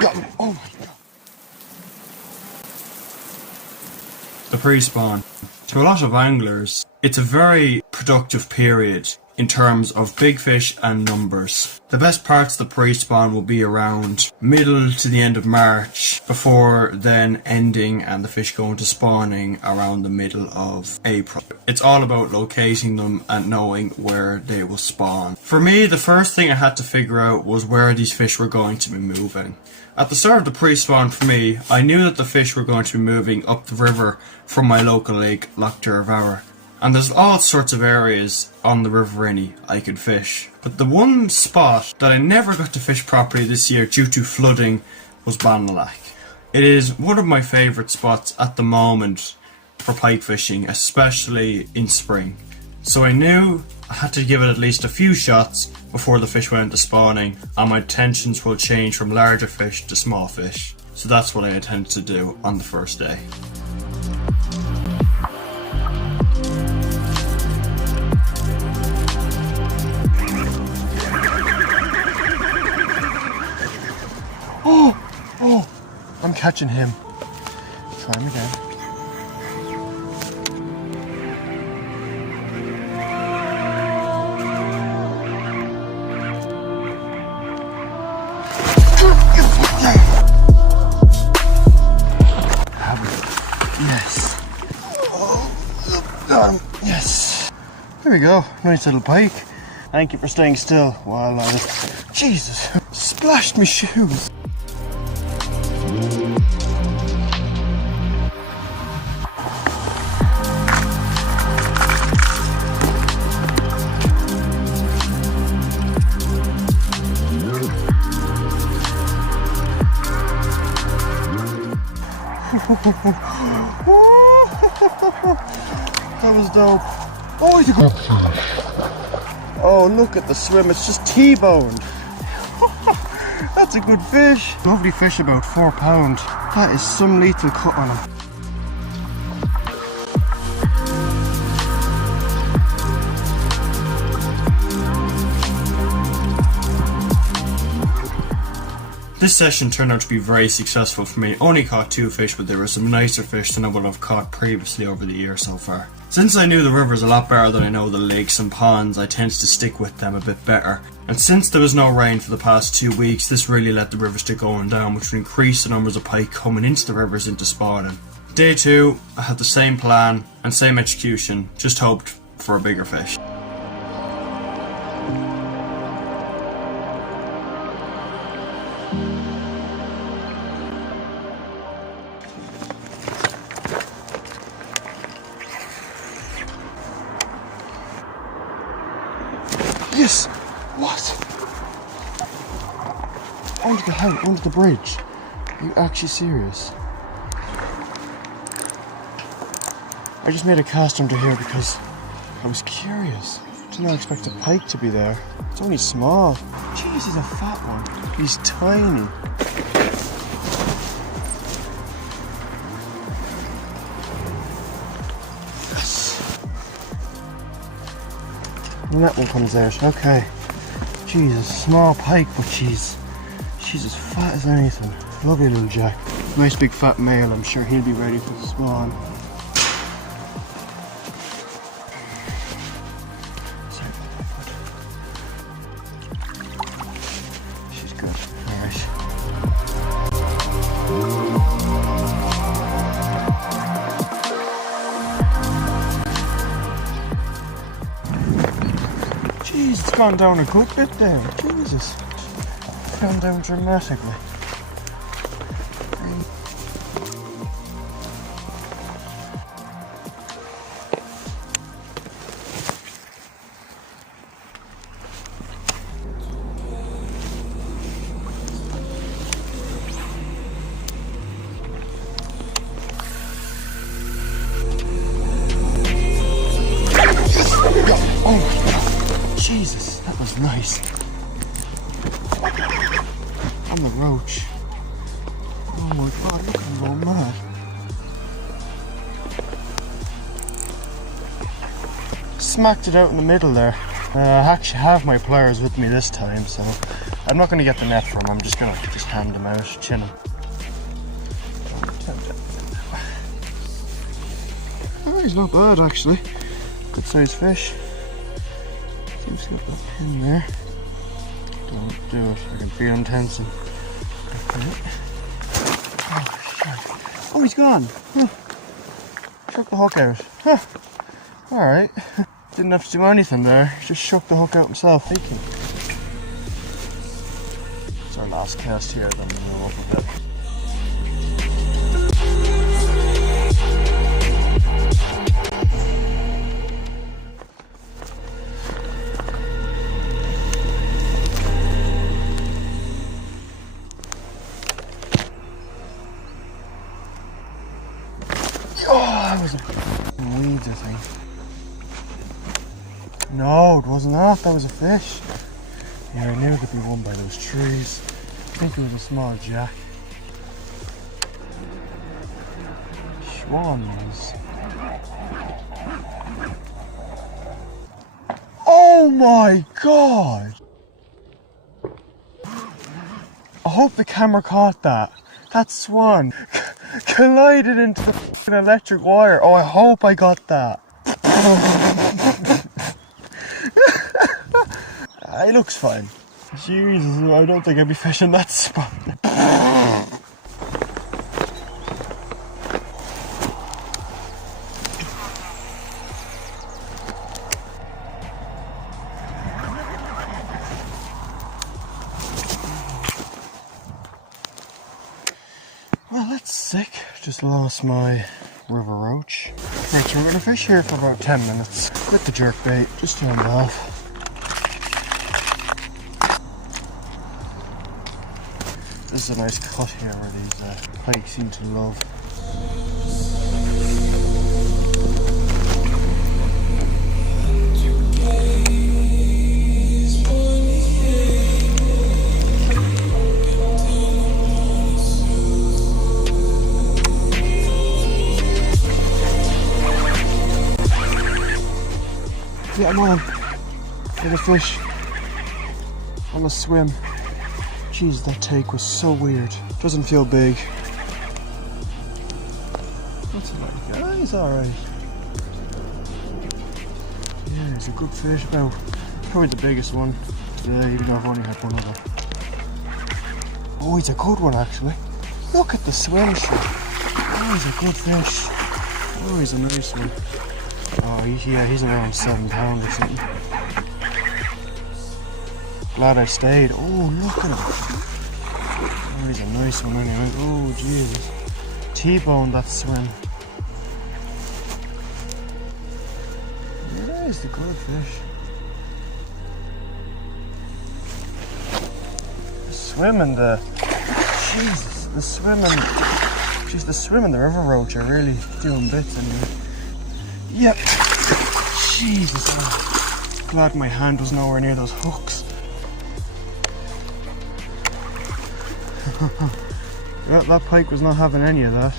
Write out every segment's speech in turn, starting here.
Got him. Oh my god. The pre-spawn. To a lot of anglers, it's a very productive period in terms of big fish and numbers. The best parts of the pre-spawn will be around middle to the end of March, before then ending and the fish going to spawning around the middle of April. It's all about locating them and knowing where they will spawn. For me, the first thing I had to figure out was where these fish were going to be moving. At the start of the pre-spawn for me, I knew that the fish were going to be moving up the river from my local lake, Loch Derravour. And there's all sorts of areas on the River Rinny I could fish. But the one spot that I never got to fish properly this year due to flooding was Banalach. It is one of my favourite spots at the moment for pike fishing, especially in spring. So I knew I had to give it at least a few shots before the fish went into spawning, and my intentions will change from larger fish to small fish. So that's what I intended to do on the first day. Oh, I'm catching him. Try him again. Have it. Yes. Oh, got him. Yes. There we go. Nice little pike. Thank you for staying still while I was... Jesus! Splashed my shoes! That was dope. Oh, he's a good... Oh, look at the swim, it's just T-boned. That's a good fish. Lovely fish, about 4 pounds. That is some lethal cut on him. This session turned out to be very successful for me. Only caught 2 fish, but there were some nicer fish than I would have caught previously over the year so far. Since I knew the rivers a lot better than I know the lakes and ponds, I tend to stick with them a bit better. And since there was no rain for the past 2 weeks, this really let the rivers get going down, which would increase the numbers of pike coming into the rivers into spawning. Day 2, I had the same plan and same execution, just hoped for a bigger fish. Yes! What? Onto the house, onto the bridge. Are you actually serious? I just made a cast under here because I was curious. Did not expect a pike to be there. It's only small. Jeez, he's a fat one. He's tiny. And that one comes out, okay. Jesus, small pike, but she's as fat as anything. Lovely little jack. Nice big fat male, I'm sure he'll be ready for the spawn. She's good, alright. Jeez, it's gone down a good bit there. Jesus. It's gone down dramatically. Oh my god. Jesus, that was nice. On the roach. Oh my god, look at him go mad. Smacked it out in the middle there. I actually have my pliers with me this time, so I'm not going to get the net from him. I'm just going to hand them out, chin him. Oh, he's not bad actually. Good sized fish. Seems to get that pin there. Don't do it. I can feel him tensing. Okay. Oh, he's gone. Huh. Shook the hook out. Huh. Alright. Didn't have to do anything there. Just shook the hook out himself. Thank you. It's our last cast here, then we'll go up a bit. Oh, that was a weed, I think. No, it wasn't that. That was a fish. Yeah, I knew there'd be one by those trees. I think it was a small jack. Swans. Oh my god! I hope the camera caught that. That swan collided into the f***ing electric wire. Oh, I hope I got that. It looks fine. Jesus, I don't think I'd be fishing that spot. Well, that's sick. Just lost my river roach. Right, so we're gonna fish here for about 10 minutes with the jerk bait. Just turned off. This is a nice cut here where these pike seem to love. Yeah, I'm on. Get a fish. On a swim. Jeez, that take was so weird. Doesn't feel big. What's it like? Ah, he's alright. Yeah, he's a good fish. About probably the biggest one today, even though I've only had one of them. Oh, he's a good one actually. Look at the swim shot. Oh, he's a good fish. Oh, he's a nice one. Oh, yeah, he's around 7 pounds or something. Glad I stayed. Oh, look at him. Oh, he's a nice one anyway. Oh, Jesus. T-bone that swim. Yeah, he's the good fish. The swim and the... Jesus, the swim and... Jeez, the swim and the river roach are really doing bits anyway. Yep. Jesus. Oh. Glad my hand was nowhere near those hooks. Yeah, that pike was not having any of that.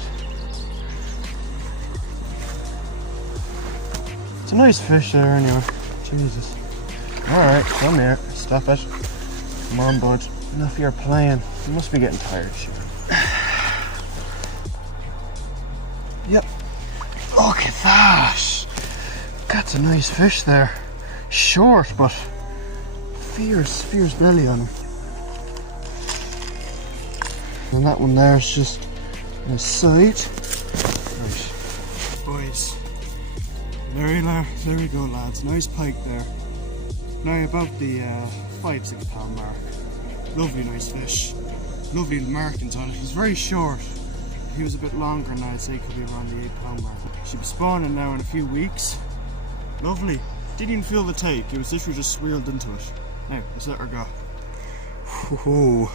It's a nice fish there anyway. Jesus. Alright, come here. Stop it. Come on, bud. Enough of your playing. You must be getting tired, sure. Yep. Look at that. That's a nice fish there. Short, but fierce belly on him. And that one there is just on the side. Right. Boys, there we go, lads. Nice pike there. Now about the 5-6 pound mark. Lovely, nice fish. Lovely markings on it. He's very short. If he was a bit longer now, I'd say he could be around the 8 pound mark. Should be spawning now in a few weeks. Lovely. Didn't even feel the take. It was literally just swirled into it. Now, let's let her go. Ooh.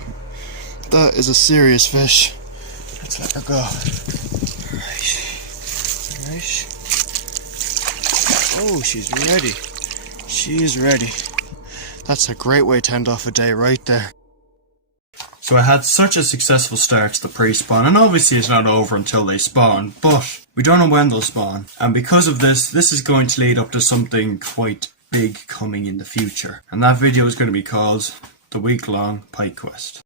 That is a serious fish. Let's let her go. Right. Right. Oh, she's ready. She is ready. That's a great way to end off a day right there. So I had such a successful start to the pre-spawn, and obviously it's not over until they spawn, but we don't know when they'll spawn. And because of this is going to lead up to something quite big coming in the future. And that video is going to be called The Week-Long Pike Quest.